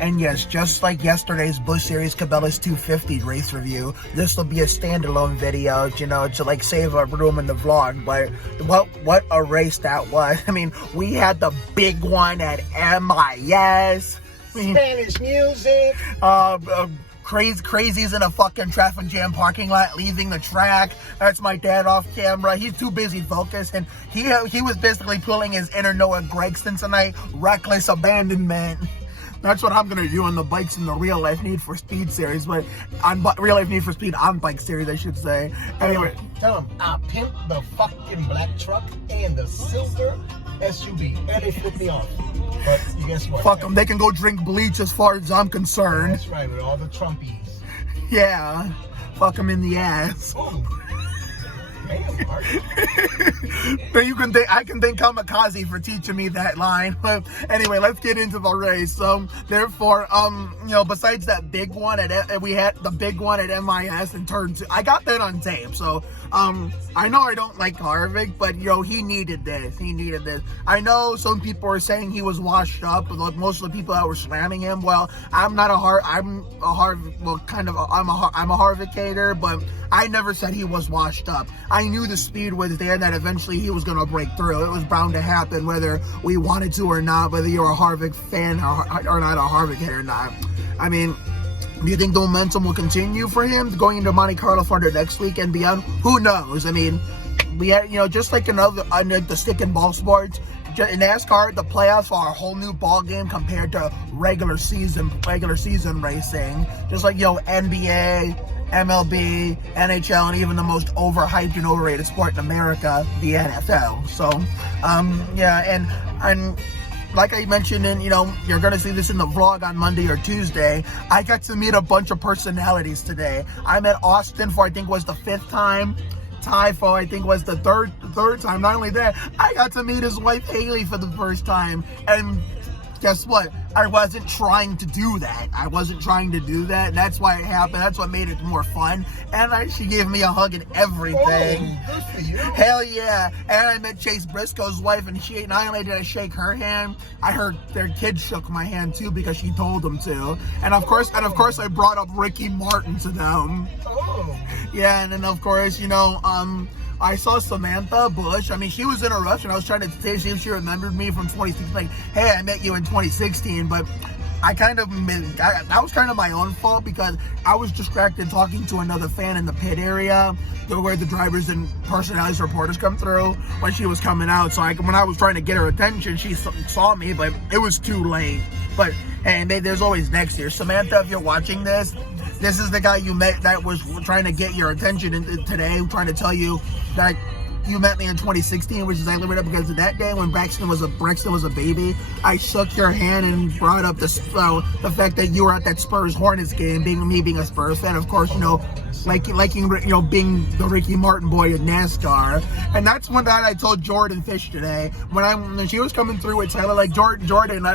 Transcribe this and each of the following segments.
And yes, just like yesterday's Busch Series Cabela's 250 race review, this will be a standalone video, you know, to like save a room in the vlog. But what a race that was. I mean, we had the big one at MIS. Spanish music. Crazies in a fucking traffic jam parking lot, leaving the track. That's my dad off camera. He's too busy focused, and he was basically pulling his inner Noah Gregson tonight. Reckless abandonment. That's what I'm gonna do on the bikes in the Real Life Need for Speed series, but on Real Life Need for Speed on bike series, I should say. Anyway, tell him I pimped the fucking black truck and the silver SUV, and they flipped me off. But guess what? Fuck them. They can go drink bleach as far as I'm concerned. That's right, with all the Trumpies. Yeah. Fuck them in the ass. Oh. But I can thank Kamikaze for teaching me that line. But anyway, let's get into the race. So therefore, you know, besides that big one we had the big one at MIS in turn 2. I got that on tape. So I know I don't like Harvick, but you know, he needed this. I know some people are saying he was washed up, but like most of the people that were slamming him, well, I'm a Harvickator, but I never said he was washed up. I knew the speed was there and that eventually he was going to break through. It was bound to happen whether we wanted to or not, whether you're a Harvick fan or not a Harvick hater or not. I mean, do you think the momentum will continue for him going into Monte Carlo for the next week and beyond? Who knows? I mean, we had, you know, just like under the stick and ball sports, in NASCAR, the playoffs are a whole new ball game compared to regular season racing. Just like, you know, NBA, MLB, NHL, and even the most overhyped and overrated sport in America, the NFL. So, yeah, and like I mentioned, and you know, you're gonna see this in the vlog on Monday or Tuesday, I got to meet a bunch of personalities today. I met Austin for I think was the 5th time. Typho, I think, was the third time. Not only that, I got to meet his wife Haley for the first time, and guess what? I wasn't trying to do that. And that's why it happened. That's what made it more fun. And she gave me a hug and everything. Oh, good for you. Hell yeah. And I met Chase Briscoe's wife, and not only did I shake her hand, I heard their kids shook my hand too because she told them to. And of course I brought up Ricky Martin to them. Oh. Yeah, and then of course, you know, I saw Samantha Busch. I mean, she was in a rush, and I was trying to see if she remembered me from 2016. Like, hey, I met you in 2016, but that was kind of my own fault because I was distracted talking to another fan in the pit area where the drivers and personalities reporters come through when she was coming out. So when I was trying to get her attention, she saw me, but it was too late. But hey, there's always next year. Samantha, if you're watching this, this is the guy you met that was trying to get your attention today, trying to tell you that you met me in 2016, which is exactly right, because of that day when Braxton was a baby, I shook your hand and brought up the fact that you were at that Spurs Hornets game, being a Spurs fan, of being the Ricky Martin boy in NASCAR. And that's one that I told Jordan Fish today when she was coming through with Tyler, like Jordan.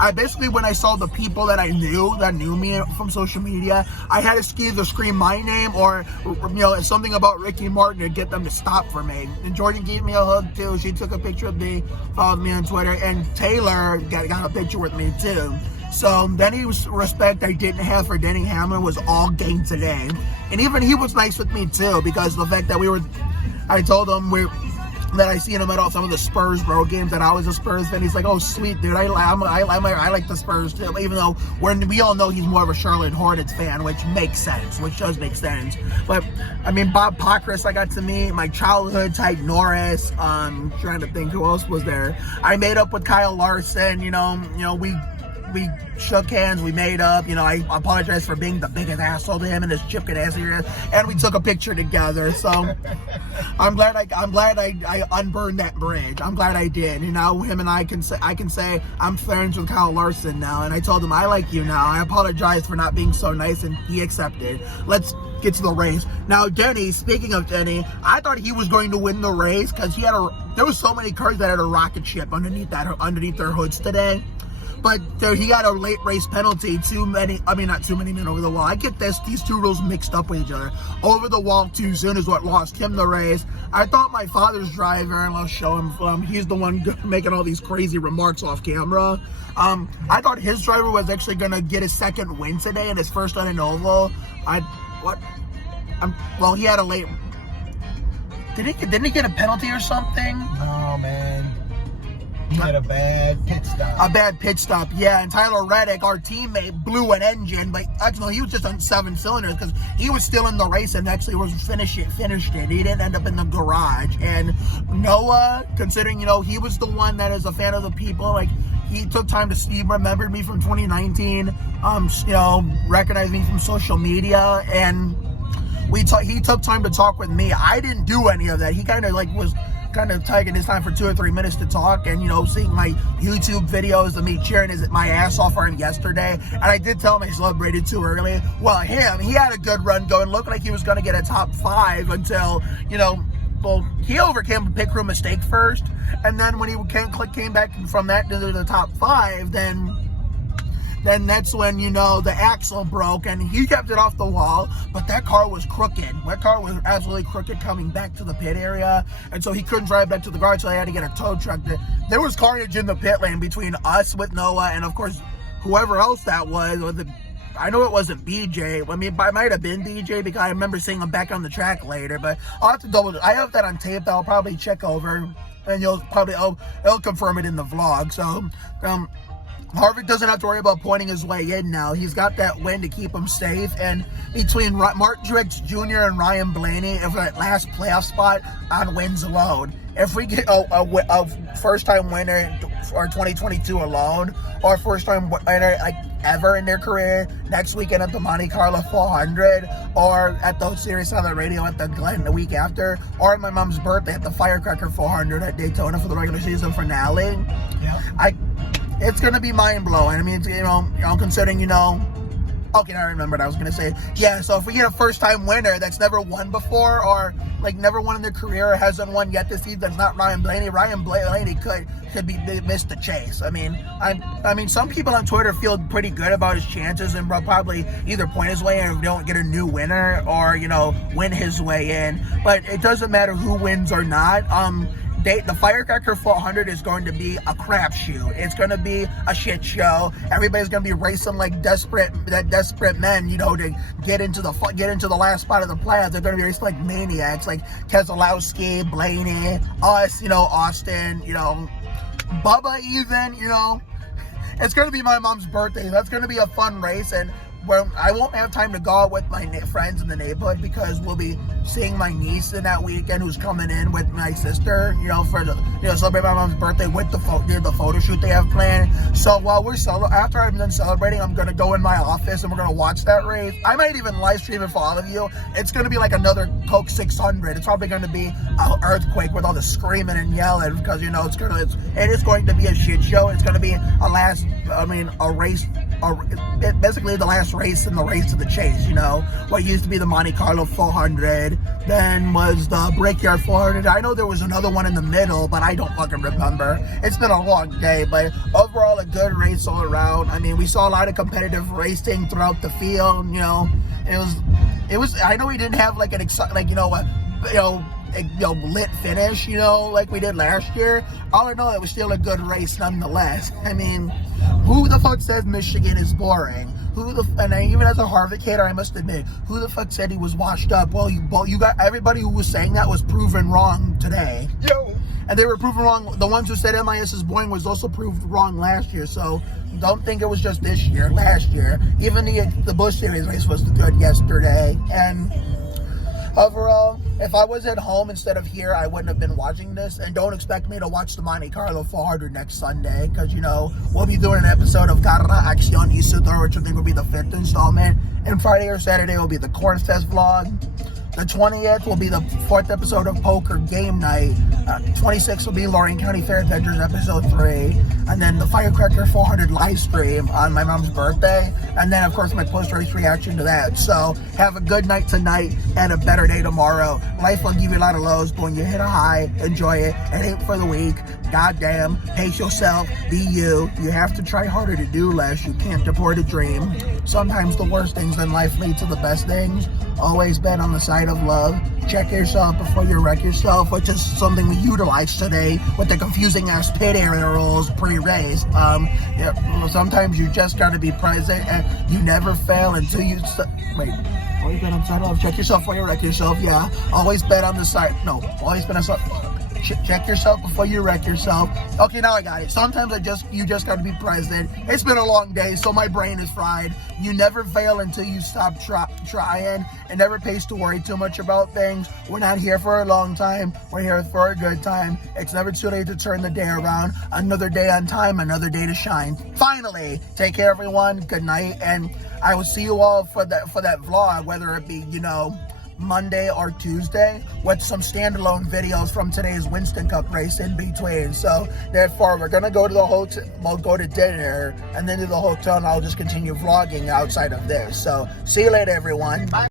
I basically, when I saw the people that knew me from social media, I had to either scream my name or, you know, something about Ricky Martin to get them to stop for me. And Jordan gave me a hug too. She took a picture of me, followed me on Twitter, and Taylor got a picture with me too. So any respect I didn't have for Denny Hamlin was all gained today. And even he was nice with me too, because the fact that I told him that I seen him at all some of the Spurs games, that I was a Spurs fan. He's like, oh sweet dude, I like the Spurs too, even though we all know he's more of a Charlotte Hornets fan, which does make sense. But I mean, Bob Pockris I got to meet, my childhood Tyke Norris, trying to think who else was there. I made up with Kyle Larson, you know, we shook hands, we made up, you know, I apologize for being the biggest asshole to him and his chicken ass ears, and we took a picture together. So I'm glad I unburned that bridge. I'm glad I did. You know, him and I can say I'm friends with Kyle Larson now, and I told him I like you now. I apologize for not being so nice, and he accepted. Let's get to the race. Now, Denny, speaking of Denny, I thought he was going to win the race because there was so many cars that had a rocket ship underneath their hoods today. But he got a late race penalty, not too many men over the wall. I get these two rules mixed up with each other. Over the wall too soon is what lost him the race. I thought my father's driver, and I'll show him, he's the one making all these crazy remarks off camera. I thought his driver was actually going to get his second win today and his first on an oval. Well, he had a late... Didn't he get a penalty or something? Oh, man. He had a bad pit stop. A bad pit stop, yeah. And Tyler Reddick, our teammate, blew an engine, but actually he was just on 7 cylinders because he was still in the race and actually was finished it. He didn't end up in the garage. And Noah, considering, you know, he was the one that is a fan of the people, like, he took time to Steve remembered me from 2019, you know, recognized me from social media, and he took time to talk with me. I didn't do any of that. He kind of like was kind of taking his time for 2 or 3 minutes to talk, and, you know, seeing my YouTube videos of me cheering my ass off for him yesterday. And I did tell him I celebrated too early. Well, he had a good run going, looked like he was going to get a top 5 until, you know, well, he overcame a pit crew mistake first, and then when he came back from that to the top 5, then that's when, you know, the axle broke and he kept it off the wall, but that car was crooked. That car was absolutely crooked coming back to the pit area, and so he couldn't drive back to the garage, so they had to get a tow truck. There was carnage in the pit lane between us with Noah and, of course, whoever else that was. I know it wasn't BJ. I mean, it might have been BJ because I remember seeing him back on the track later, but I'll have to I have that on tape that I'll probably check over, and it'll confirm it in the vlog. So, Harvick doesn't have to worry about pointing his way in now. He's got that win to keep him safe. And between Mark Truex Jr. and Ryan Blaney, for that last playoff spot on wins alone, if we get a first-time winner for 2022 alone, or first-time winner like ever in their career next weekend at the Monte Carlo 400, or at the Sirius Satellite Radio at the Glen the week after, or at my mom's birthday at the Firecracker 400 at Daytona for the regular season finale, yeah. It's going to be mind-blowing. I mean, you know, considering, you know... Okay, I remember what I was going to say. Yeah, so if we get a first-time winner that's never won before, or, like, never won in their career, or hasn't won yet this season, that's not Ryan Blaney. Ryan Blaney could be missed the chase. I mean, some people on Twitter feel pretty good about his chances and will probably either point his way in if they don't get a new winner, or, you know, win his way in. But it doesn't matter who wins or not. The Firecracker 400 is going to be a crapshoot. It's going to be a shit show. Everybody's going to be racing like desperate men, you know, to get into the last spot of the playoffs. They're going to be racing like maniacs, like Keselowski, Blaney, us, you know, Austin, you know, Bubba even, you know. It's going to be my mom's birthday. That's going to be a fun race, and where I won't have time to go out with my friends in the neighborhood because we'll be seeing my niece in that weekend who's coming in with my sister, you know, for the, you know, celebrate my mom's birthday with the photo shoot they have planned. So while after I'm done celebrating, I'm going to go in my office and we're going to watch that race. I might even live stream it for all of you. It's going to be like another Coke 600. It's probably going to be an earthquake with all the screaming and yelling because, you know, it is going to be a shit show. It's going to be a race, basically the last race in the race to the chase, you know, what used to be the Monte Carlo 400, then was the Brickyard 400. I know there was another one in the middle, but I don't fucking remember. It's been a long day, but overall a good race all around. I mean, we saw a lot of competitive racing throughout the field, you know. It was I know we didn't have like an lit finish, you know, like we did last year. All I know, it was still a good race nonetheless. I mean, who the fuck says Michigan is boring? And even as a Harvick hater, I must admit, who the fuck said he was washed up? Well, you got everybody who was saying that was proven wrong today. Yo. And they were proven wrong. The ones who said MIS is boring was also proved wrong last year. So don't think it was just this year. Last year, even the Busch Series race was good yesterday. And overall, if I was at home instead of here, I wouldn't have been watching this. And don't expect me to watch the Monte Carlo 400 next Sunday, because, you know, we'll be doing an episode of Carrera Acción Isidro, which I think will be the 5th installment. And Friday or Saturday will be the Corn Fest vlog. The 20th will be the 4th episode of Poker Game Night. 26th will be Lorain County Fair Adventures episode 3. And then the Firecracker 400 live stream on my mom's birthday. And then, of course, my post-race reaction to that. So have a good night tonight and a better day tomorrow. Life will give you a lot of lows, but when you hit a high, enjoy it. It ain't for the weak. Goddamn, pace yourself, be you. You have to try harder to do less. You can't deport a dream. Sometimes the worst things in life lead to the best things. always bet on the side of love. Check yourself before you wreck yourself, which is something we utilized today with the confusing ass pit area rules pre-race. Sometimes you just gotta be present, and you never fail until you wait. Always bet on the side of love. Check yourself before you wreck yourself. Yeah. Always bet on the side. No. Always bet on the side. Check yourself before you wreck yourself. Okay, now I got it. Sometimes you just got to be present. It's been a long day, so my brain is fried. You never fail until you stop trying. It never pays to worry too much about things. We're not here for a long time. We're here for a good time. It's never too late to turn the day around. Another day on time, another day to shine. Finally, take care, everyone. Good night, and I will see you all for that vlog, whether it be, Monday or Tuesday, with some standalone videos from today's Winston Cup race in between. So therefore, we're gonna go to the hotel. We'll go to dinner and then to the hotel, and I'll just continue vlogging outside of this. So see you later, everyone. Bye.